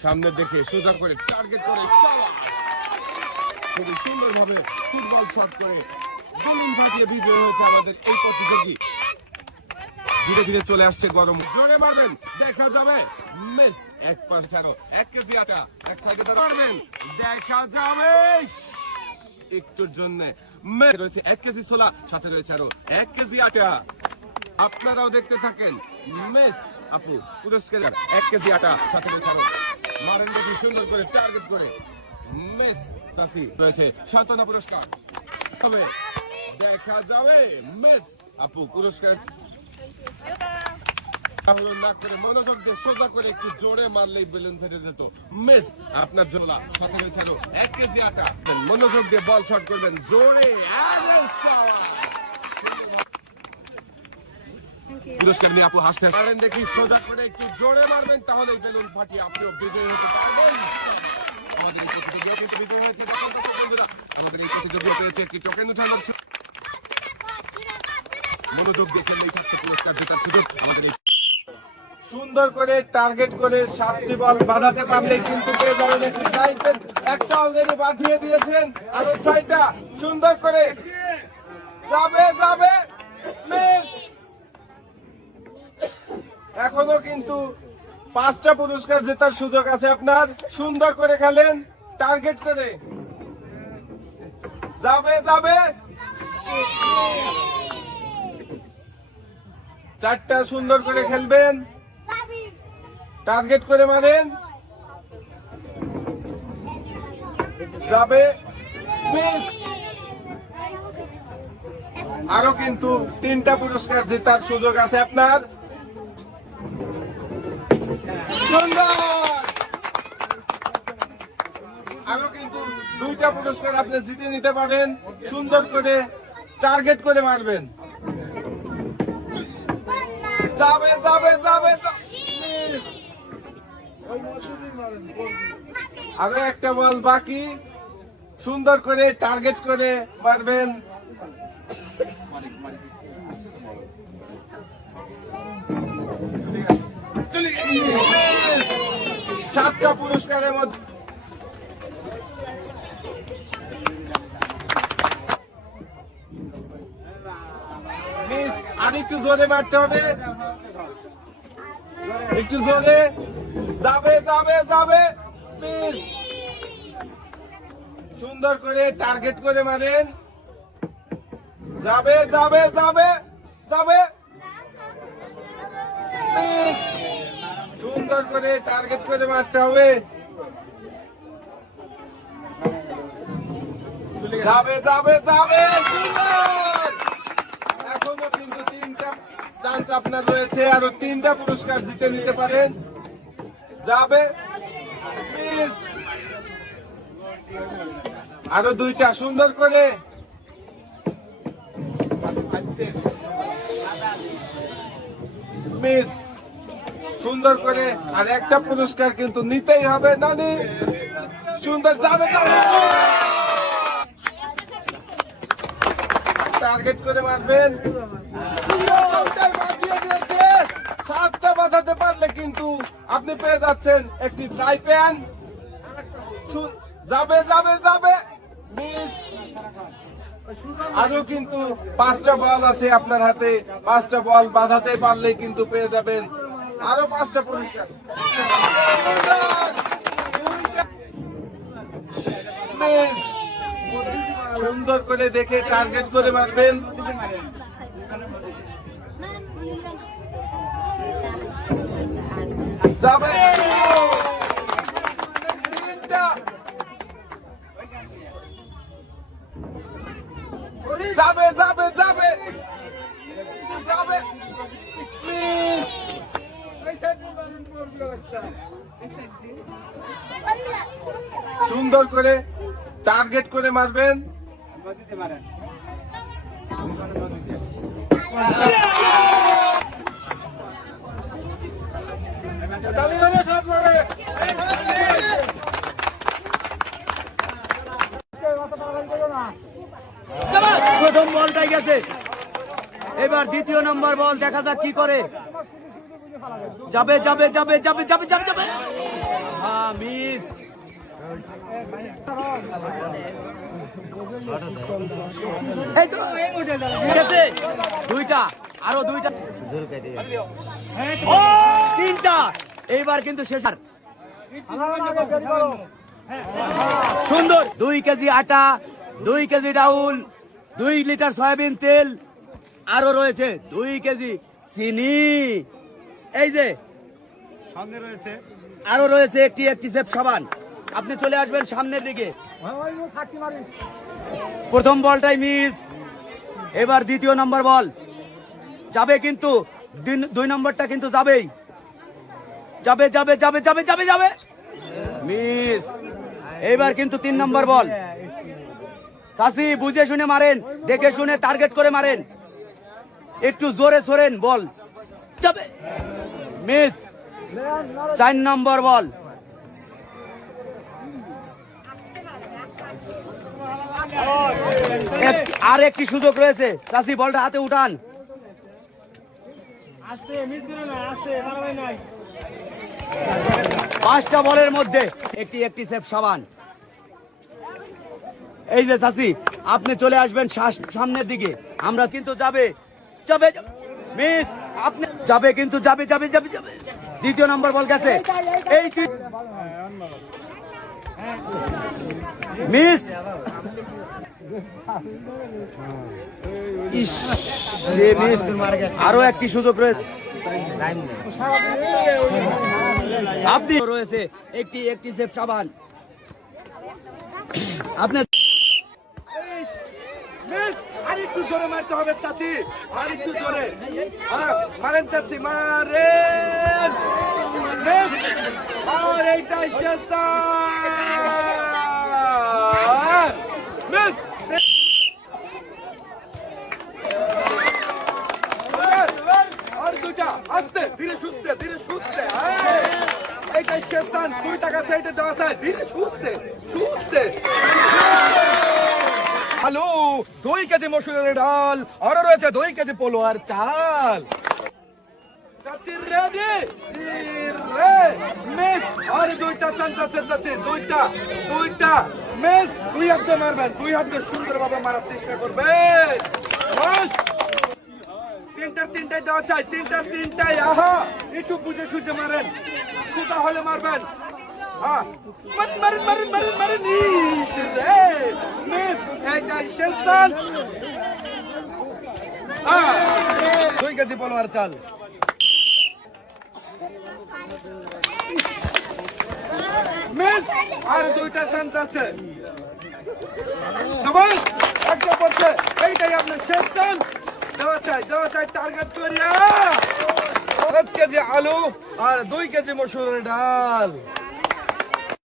সামনে দেখে সোজা করে টার্গেট করে খুবই সুন্দরভাবে ফুটবল শট করে বেলুন ফাটিয়ে বিজয় হয়েছে আমাদের এই প্রতিযোগী। ধীরে ধীরে চলে আসছে গরম, জোরে মারবেন, দেখা যাবে মিস। এক পাশ ছাড়ো, 1 কেজি আটা এক সাইডে মারবেন, দেখা যাবে একটুর জন্য মিস রয়েছে। 1 কেজি ছোলা, সাথে রয়েছে আরো 1 কেজি আটা। আপনারাও দেখতে থাকেন। মিস আপু পুরস্কার 1 কেজি আটা, সাথে রয়েছে আরো মারেন দেখি সুন্দর করে টার্গেট করে মিস। সাসি রয়েছে সান্ত্বনা পুরস্কার, তবে দেখা যাবে মিস আপু পুরস্কার না করে মনোযোগ দিয়ে সোজা করে একটু জোরে মারলেই বেলুন ফেটে যেত। মিস আপনার জন্য সাথে রয়েছে আরো 1 কেজি আটা। মনোযোগ দিয়ে বল শট করবেন জোরে, পুরস্কার নিয়ে আপু হাসতে পারেন দেখি সোজা করে একটু জোরে মারবেন, তাহলে বেলুন ফাটিয়ে আপনিও বিজয়ী হতে পারবেন। আমাদের এই প্রতিযোগিতা কিন্তু বিজয় হয়েছে বন্ধুরা। আমাদের এই প্রতিযোগিতা পেয়েছে একটি টোকেন উঠানোর মনোযোগ দিয়ে খেললেই থাকছে পুরস্কার জেতার সুযোগ। আমাদের সুন্দর করে টার্গেট করে 7টি বল বাঁধাতে পারলে কিন্তু পেয়ে যাবেন একটি সাইকেল। একটা অলরেডি বাঁধিয়ে দিয়েছেন, আরো 6টা সুন্দর করে যাবে যাবে মিস। এখনো কিন্তু 5টা পুরস্কার জেতার সুযোগ আছে আপনার। সুন্দর করে খেলেন টার্গেট করে, যাবে যাবে 4টা সুন্দর করে খেলবেন, টার্গেট করে মারেন, যাবে মিস। আরো কিন্তু 3টা পুরস্কার জেতার সুযোগ আছে আপনার। সুন্দর, আরো কিন্তু 2টা পুরস্কার আপনি জিতে নিতে পারেন। সুন্দর করে টার্গেট করে মারবেন, যাবে যাবে যাবে। আরো একটা বল বাকি, সুন্দর করে টার্গেট করে মারবেন, সাতটা পুরস্কারের মধ্যে আর একটু জোরে মারতে হবে, একটু জোরে, যাবে যাবে যাবে মিস। সুন্দর করে টার্গেট করে মারেন, যাবে যাবে যাবে যাবে মিস। সুন্দর করে টার্গেট করে মারতে হবে, যাবে যাবে যাবে। এখনো কিন্তু 3টা চান্স আপনার রয়েছে, আরো 3টা পুরস্কার জিতে নিতে পারেন, যাবে মিস। আরো 2টা সুন্দর করে, মিস। সুন্দর করে আর একটা পুরস্কার কিন্তু নিতেই হবে নানি। সুন্দর, যাবে যাবে, টার্গেট করে মারবেন, 7টা বাঁধাতে পারলে কিন্তু আপনি পেয়ে যাচ্ছেন একটি ফ্রাই প্যান। যাবে যাবে যাবে মিস। আরো কিন্তু 5টা বল আছে আপনার হাতে, 5টা বল বাঁধাতে পারলে কিন্তু পেয়ে যাবেন আরো 5টা পুরস্কার। সুন্দর করে দেখে টার্গেট করে মারবেন, যাবে যাবে যাবে যাবে যাবে। সুন্দর করে টার্গেট করে মারবেন, প্রথম বলটাই গেছে, এবার দ্বিতীয় নম্বর বল, দেখা যাক কি করে। যাবে যাবে যাবে যাবে যাবে যাবে যাবে মিস। এই তো, ঠিক আছে, দুইটা, আরো দুইটা, ও, তিনটা। এইবার কিন্তু শেষ। আর সুন্দর 2 কেজি আটা, 2 কেজি ডাউল, 2 লিটার সয়াবিন তেল, আরো রয়েছে 2 কেজি চিনি। এই যে সঙ্গে রয়েছে আরো রয়েছে একটি সেফ সাবান। আপনি চলে আসবেন সামনের দিকে। প্রথম বলটাই মিস। এবার দ্বিতীয় নম্বর বল যাবে, কিন্তু 2 নম্বরটা কিন্তু যাবেই, যাবে যাবে যাবে যাবে যাবে যাবে, মিস। এবার কিন্তু 3 নম্বর বল। চাচি বুঝে শুনে মারেন, দেখে শুনে টার্গেট করে মারেন, একটু জোরে সরেন, বল যাবে, মিস। 4 নম্বর বল। আর একটি সুযোগ রয়েছে, চাচি বলটা হাতে উঠান। পাঁচটা বলের মধ্যে একটি সেফ সাবান। এই যে চাচি, আপনি চলে আসবেন সামনের দিকে। আমরা কিন্তু যাবে যাবে মিস, আপনি যাবে কিন্তু যাবে যাবে যাবে যাবে। দ্বিতীয় নম্বর বল গেছে, এই মিস। ইস, যে মিস। আরো একটি সুযোগ রয়েছে, আপনি রয়েছে একটি সেফ সাবান। আপনার আরেকটু জোরে মারতে হবে চাচি, আরেকটু জোরে মারেন চাচি, মারেন। আর এইটাই শেষ। মিস। আর দুইটা, আস্তে ধীরে সুস্থে, ধীরে সুস্থে। এইটাই শেষ। 2 টাকা সাইডে দেওয়া যায়, ধীরে সুস্থে সুস্থে। হ্যালো, 2 কেজি মসুরের ডাল, আরো রয়েছে 2 কেজি পোলো আর চাল। চাচি রেডি, মিস। আর 2টা চান্স আছে চাচি, 2টা মিস। 2 হাত দিয়ে মারবেন, 2 হাত দিয়ে সুন্দরভাবে মারার চেষ্টা করবেন। তিনটাই দেওয়া চাই, তিনটাই। আহা, একটু বুঝে সুঝে মারেন, সুতা হলে মারবেন। মারেন। এইটাই শেষ চান্স। 2 কেজি পোলো আর চাল। মিস। আর 2টা চান্স আছে। একটা পড়ছে, এইটাই আপনার শেষ চান্স। দেওয়া চাই টার্গেট করিয়া। 5 কেজি আলু আর 2 কেজি মসুরের ডাল।